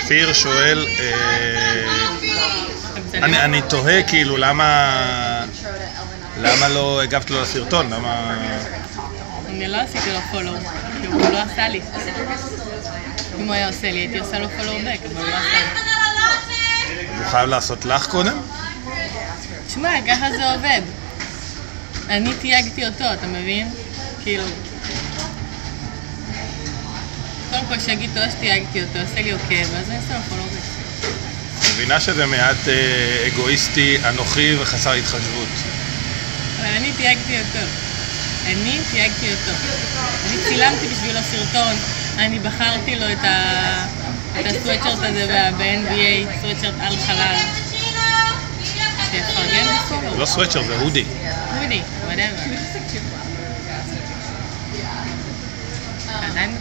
כפיר שואל, אני תוהה כאילו למה לא הגבת לו לסרטון, למה... אני לא עשיתי לו פולו, כי הוא לא עשה לי. אם הוא היה עושה לי, הייתי עושה לו פולו בק, אבל הוא לא עשה לי. הוא חייב לעשות לך קודם? תשמע, ככה זה עובד. אני תייגתי אותו, אתה מבין? כאילו... קודם כל שיגיד תודה שתייגתי אותו, עושה לי אוקיי, ואז אני עושה לו פולו בק. מבינה שזה מעט אגואיסטי, אנוכי וחסר התחשבות. אבל אני תייגתי אותו. אני צילמתי בשבילו סרטון, אני בחרתי לו את הסוויטשרט הזה ב-NBA, סוויטשרט על חלל. שיפרגן בפולו. לא סוויטשרט, זה הודי. הודי, whatever. עדיין